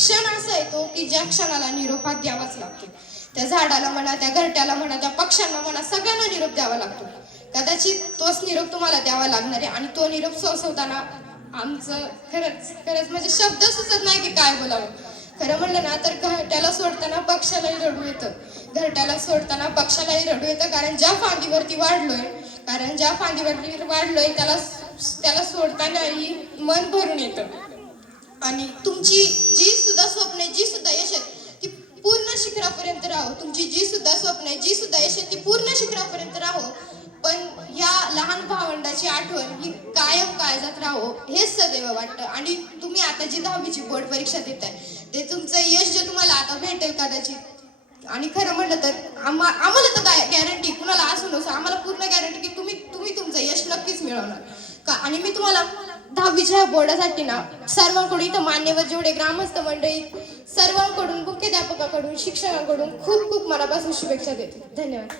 क्षण असा येतो की ज्या क्षणाला निरोप हा द्यावाच लागतो. त्या झाडाला म्हणा, त्या घरट्याला म्हणा, त्या पक्ष्यांना म्हणा, सगळ्यांना निरोप द्यावा लागतो. कदाचित तोच निरोप तुम्हाला द्यावा लागणार आहे आणि तो निरोप सोसवताना आमचं खरंच खरंच म्हणजे शब्द सुचत नाही की काय बोलावं. खरं म्हणलं ना तर घरट्याला सोडताना पक्षालाही रडू येतं, घरट्याला सोडताना पक्षालाही रडू येतं. कारण ज्या फांदीवरती वाढलोय त्याला सोडतानाही मन भरून येतं. आणि तुमची जी सुद्धा स्वप्ने, जी सुद्धा यश आहेत ती पूर्ण शिखरापर्यंत राहो. तुमची जी सुद्धा स्वप्ने, जी सुद्धा यश आहेत ती पूर्ण शिखरापर्यंत राहो. पण या लहान भावंडाची आठवण ही कायम काळजात राहो हेच सदैव वाटतं. आणि तुम्ही आता जी 10वीची बोर्ड परीक्षा देताय ते तुमचं यश जे तुम्हाला आता भेटेल कदाचित, आणि खरं म्हटलं तर आम्हाला तर काय गॅरंटी, कुणाला असू नसो, आम्हाला पूर्ण गॅरंटी की तुम्ही तुमचं यश नक्कीच मिळवणार का. आणि मी तुम्हाला 10वीच्या बोर्डासाठी ना सर्वांकडून, इथं मान्यवर जेवढे ग्रामस्थ मंडळी सर्वांकडून, मुख्याध्यापकाकडून, शिक्षकांकडून खूप खूप मनापासून शुभेच्छा देते. धन्यवाद.